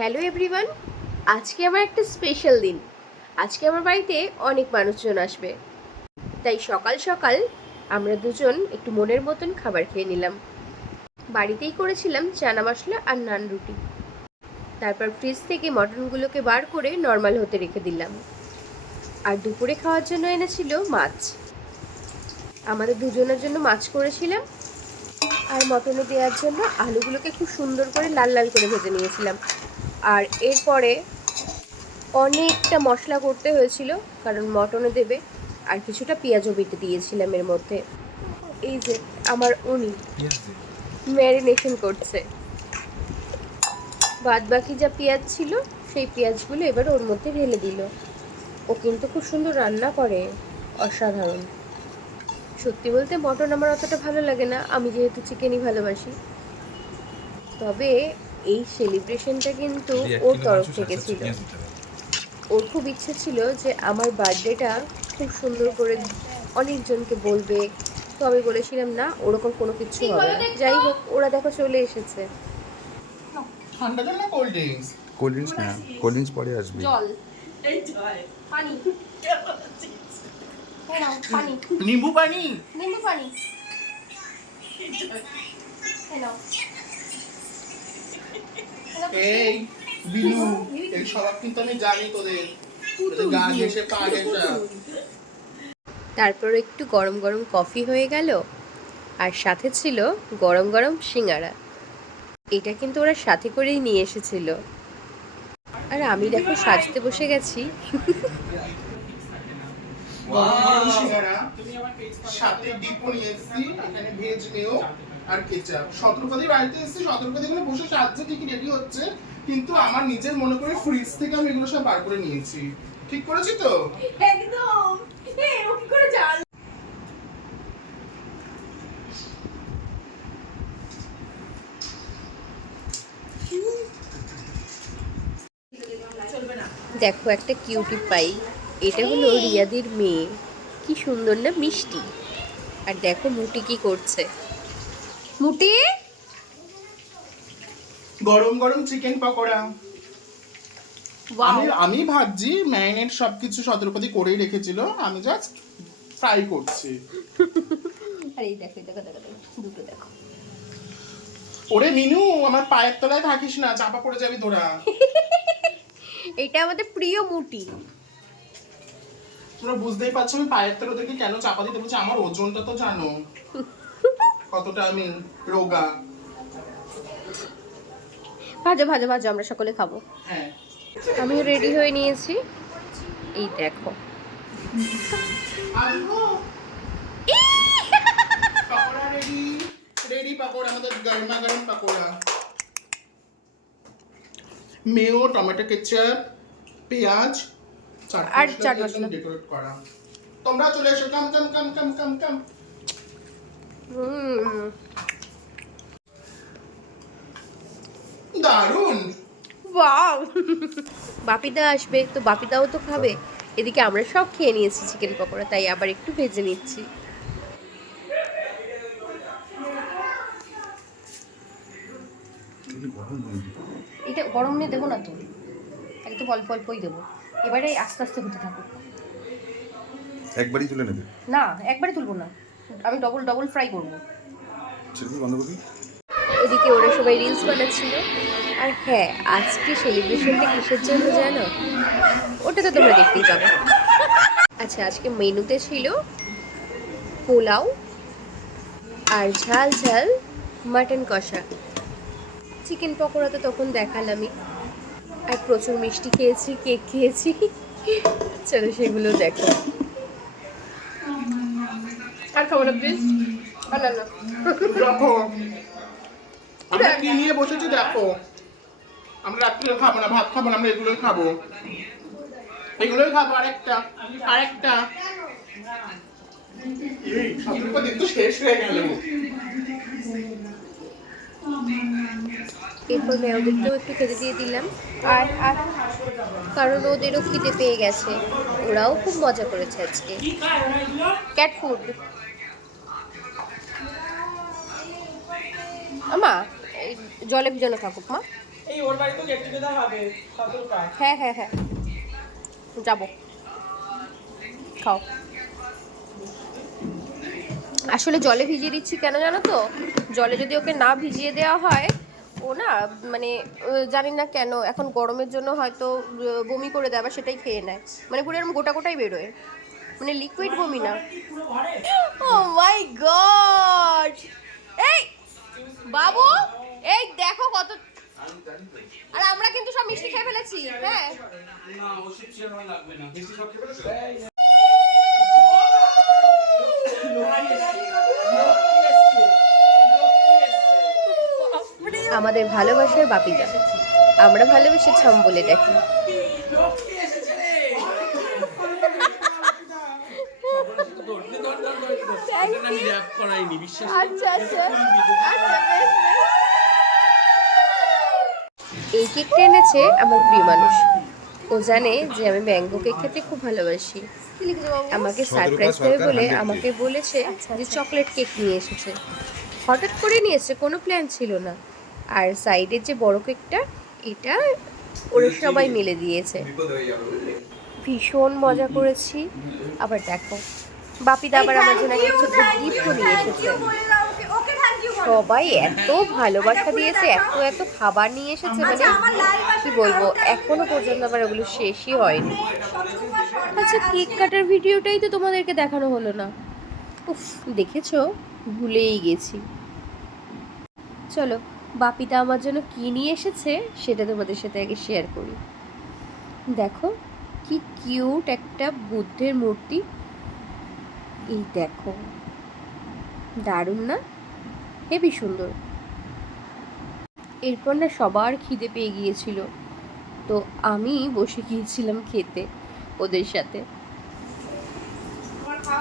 Hello everyone, আজকে আমার একটা স্পেশাল দিন। আজকে আমার বাড়িতে অনেক মানুষজন আসবে, তাই সকাল সকাল আমরা দুজন একটু মনের মতন খাবার খেয়ে নিলাম। বাড়িতেই করেছিলাম চানা মশলা আর নান রুটি। তারপর ফ্রিজ থেকে মটনগুলোকে বার করে নর্মাল হতে রেখে দিলাম। আর দুপুরে খাওয়ার জন্য এনেছিল মাছ। আমাদের দুজনের জন্য মাছ করেছিলাম, আর মটনে দেওয়ার জন্য আলুগুলোকে খুব সুন্দর করে লাল লাল করে ভেজে নিয়েছিলাম। আর এরপরে অনেকটা মশলা করতে হয়েছিল, কারণ মটনে দেবে। আর কিছুটা পেঁয়াজও বেটে দিয়েছিলাম এর মধ্যে। এই যে আমার উনি ম্যারিনেশন করছে। বাদ বাকি যা পেঁয়াজ ছিল সেই পেঁয়াজগুলো এবার ওর মধ্যে ঢেলে দিল। ও কিন্তু খুব সুন্দর রান্না করে, অসাধারণ। সত্যি বলতে মটন আমার অতটা ভালো লাগে না, আমি যেহেতু চিকেনই ভালোবাসি। তবে এই সেলিব্রেশনটা কিন্তু ওর তরফ থেকে ছিল। ওর খুব ইচ্ছে ছিল যে আমার বার্থডেটা খুব সুন্দর করে অনেকজনকে বলবে। তো আমি বলেছিলাম না, ওরকম কোনো কিছু হবে না। যাই হোক, ওরা দেখো চলে এসেছে। ঠান্ডা জল না কোল্ড ড্রিঙ্কস? কোল্ড ড্রিঙ্কস না, কোল্ড ড্রিঙ্কস পরে আসবে। জল, এই জল, পানি, পানি, নিম্বু পানি, নিম্বু পানি। হ্যালো, এই বিলু, এই সব কিন্তু আমি জানি তোদের গান ঘেসে পা ঘেসা। তারপর একটু গরম গরম কফি হয়ে গেল, আর সাথে ছিল গরম গরম সিঙ্গারা। এটা কিন্তু ওরা সাথে করেই নিয়ে এসেছিল। আর আমি দেখো সাজতে বসে গেছি। সিঙ্গারা সাথে ডিপো নিয়ে এসেছি, এখানে ভেজ মেও আর কেচাপ। শতরূপাদি বাড়িতে এসেছি, শতরূপাদি গুলো বসে সাজছে ঠিকই, রেডি হচ্ছে, কিন্তু আমার নিজের মনে করে ফ্রিজ থেকে আমি এগুলো সব বার করে নিয়েছি। ঠিক করেছি তো? একদম। ও কি করে জান? দেখো একটা কিউটি পাই, এটা হলো রিয়াদির মেয়ে। কি সুন্দর না, মিষ্টি। আর দেখো মুটি কি করছে। মুটি, গরম গরম চিকেন পকোড়া। আমি ভাবছি ম্যারিনেট সবকিছু শতরূপাদি করেই রেখেছিল, আমি জাস্ট ফ্রাই করছি। আরে দেখো দেখো দেখো দেখো, দুটো দেখো। ওরে মিনু, আমার পায়ের তলায় থাকিস না, চাপা পড়ে যাবি তোরা। এটা আমাদের প্রিয় মুটি। তোমরা বুঝতেই পারছো আমি পায়ের তলা থেকে কেন চাপা দিতে বলছি, আমার ওজনটা তো জানো কতটা আমি রোগা। ভাজো ভাজো ভাজো, আমরা সকলে খাবো। হ্যাঁ, আমিও রেডি হয়ে নিয়েছি, এই দেখো। পকোড়া রেডি, রেডি পকোড়া, আমাদের গরমা গরম পকোড়া। মেও, টমেটো কেচাপ, পেঁয়াজ আর চাট মশলা ডেকোরেট করা। তোমরা চলে এসো, কাম কাম কাম কাম কাম কাম। দারুন। ওয়াও, বাপিদা আসবে তো বাপিদাও তো খাবে। এদিকে আমরা সব খেয়ে নিয়েছি চিকেন পকোড়া, তাই আবার একটু ভেজে নিচ্ছি। এটা গরম নিয়ে দেবো না তো, একদম অল্প অল্পই দেবো। এবারে আস্তে আস্তে হতে থাকুক। একবারই তুলে নেবে? না, একবারে তুলবো না, আমি ডবল ডবল ফ্রাই করবো। সেটা কি বাঁধাকপি? এদিকে ওরা সবাই রিলস বানাচ্ছিল। আর হ্যাঁ, আজকে সেলিব্রেশনটা কিসের জন্য জানো? ওটা তো তোমরা দেখতেই পাবে। আচ্ছা, আজকে মেনুতে ছিল পোলাও আর ঝাল ঝাল মাটন কষা। চিকেন পকোড়া তো তখন দেখালামই। আর প্রচুর মিষ্টি খেয়েছি, কেক খেয়েছি। চলো সেগুলো দেখো। আর খাবো না প্লিজ। না না, দেখো আমরা কি নিয়ে বসেছি, দেখো। আমরা রাত্রে খাবো না, ভাত খাবো না, আমরা এগুলোই খাবো, এগুলোই খাবো। আরেকটা আরেকটা এই সবগুলো দেখতে শেষ হয়ে গেল। এরপর মেয়েদেরকেও একটু খেতে দিয়ে দিলাম। আর আর কারণ ওদেরও খিদে পেয়ে গেছে, ওরাও খুব মজা করেছে আজকে। Cat food. আমা, জলে ভিজানো থাকুক মা। এই ওর বাড়িতে গেট টুগেদার হবে সতেরোটায়। হ্যাঁ হ্যাঁ হ্যাঁ যাবো, খাও। আসলে জলে ভিজিয়ে দিচ্ছি কেন জানো তো, জলে যদি ওকে না ভিজিয়ে দেওয়া হয় ও না মানে জানি না কেন এখন গরমের জন্য হয়তো বমি করে দেয়, আবার সেটাই খেয়ে নেয়, মানে পুরো এরকম গোটা গোটাই বেরোয়, মানে লিকুইড বমি না। ও মাই গড, এই বাবু এই দেখো কত, আর আমরা কিন্তু সব মিষ্টি খেয়ে ফেলেছি। হ্যাঁ না ওষুধ ছিল না, লাগবে না। মিষ্টি সব খেয়ে ফেলেছো? আমাদের ভালোবাসার বাপিদা, আমরা ভালোবেসেছাম বলে ডাকি। লক্ষ্মী এসেছে রে। এটা আমি র‍্যাপ করাইনি, বিশ্বাস করো। আচ্ছা আচ্ছা আচ্ছা বেশ বেশ। এই কেকটা এনেছে আমার প্রিয় মানুষ, ও জানে যে আমি ম্যাঙ্গো কেক খেতে খুব ভালোবাসি, আমাকে সারপ্রাইজ দেবে বলে আমাকে বলেছে যে চকলেট কেক নিয়ে এসেছে, হঠাৎ করে নিয়েছে, কোনো প্ল্যান ছিল না। আর সাইডের যে বড় কেকটা এটা ওরা সবাই মিলে দিয়েছে, ভীষণ মজা করেছি। আবার দেখো বাপিদা আবার আমার জন্য একটা ছোট্ট গিফটও নিয়ে এসেছে, সবাই এত ভালোবাসা দিয়েছে, এত এত খাবার নিয়ে এসেছে, মানে কি বলবো, এখনো পর্যন্ত আবার ওগুলো শেষই হয়নি। আচ্ছা কেক কাটার ভিডিওটাই তো তোমাদেরকে দেখানো হলো না, উফ দেখেছো, ভুলেই গেছি। চলো বাপিদা আমার জন্য কি নিয়ে এসেছে সেটা তোমাদের সাথে আগে শেয়ার করি। দেখো কি কিউট একটা বুদ্ধের মূর্তি, এই দেখো, দারুণ না, হেবি সুন্দর। এরপর না সবার খিদে পেয়ে গিয়েছিল, তো আমি বসে গিয়েছিলাম খেতে ওদের সাথে,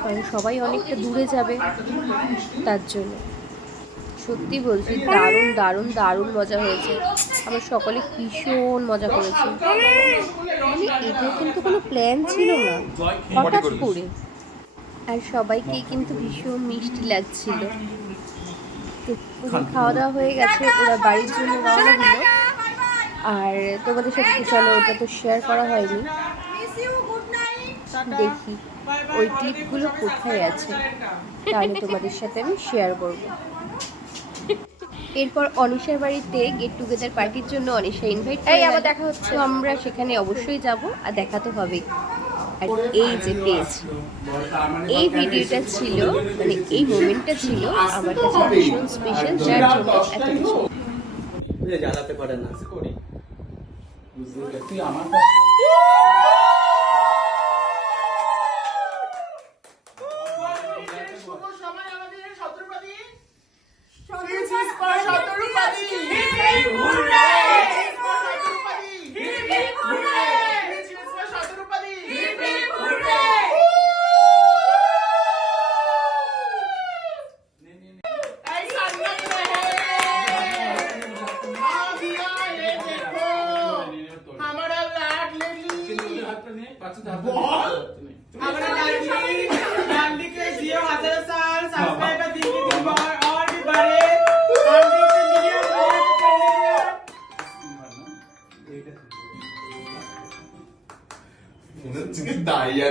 কারণ সবাই অনেকটা দূরে যাবে তার জন্য। সত্যি বলছি দারুণ দারুণ দারুণ মজা হয়েছে, আমরা সকলে ভীষণ মজা করেছি, মানে এটা কিন্তু কোনো প্ল্যান ছিল না, হঠাৎ করে। আর সবাইকে কিন্তু ভীষণ মিষ্টি লাগছিল। তো ওদের খাওয়া দাওয়া হয়ে গেছে, ওরা বাড়ির জন্য রওনা দিল। আর তোমাদের সাথে তো চলো ওটা তো শেয়ার করা হয়নি, দেখি ওই ক্লিপগুলো কোথায় আছে, তাহলে তোমাদের সাথে আমি শেয়ার করব। এরপর অনিশার বাড়িতে গেট টুগেদার পার্টির জন্য অনিশা ইনভাইট করে, আবার দেখা হচ্ছে, তো আমরা সেখানে অবশ্যই যাব, আর দেখা তো হবে। আর এই যে পেয়েছি, এই ভিডিওটা ছিল, মানে এই মোমেন্টটা ছিল আমার কাছে ভীষণ স্পেশাল, যার জন্য এত কিছু। জ্বালাতে পারে না করি, তুই আমার কাছে শুভ সময় আমাদের শতরূপাদি, শতরূপাদি শতরূপাদি हमारा लाडली के जियो 1000 साल सब्सक्राइबर दिन के दिन और भी बढ़े, 100 मिलियन দাঁড়িয়ে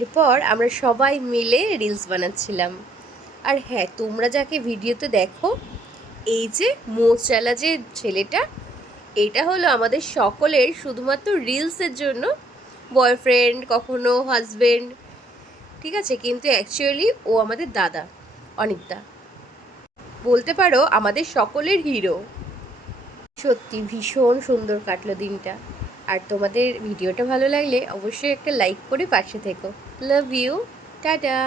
এরপর আমরা সবাই মিলে রিলস বানাচ্ছিলাম। আর হ্যাঁ, তোমরা যাকে ভিডিওতে দেখো, এই যে মোচালা যে ছেলেটা, এটা হলো আমাদের সকলের শুধুমাত্র রিলসের জন্য বয়ফ্রেন্ড, কখনো হাজবেন্ড, ঠিক আছে, কিন্তু অ্যাকচুয়ালি ও আমাদের দাদা অনিকদা, বলতে পারো আমাদের সকলের হিরো। সত্যি ভীষণ সুন্দর কাটলো দিনটা। আর তোমাদের ভিডিওটা ভালো লাগলে অবশ্যই একটা লাইক করে পাশে থেকো। Love you, tata.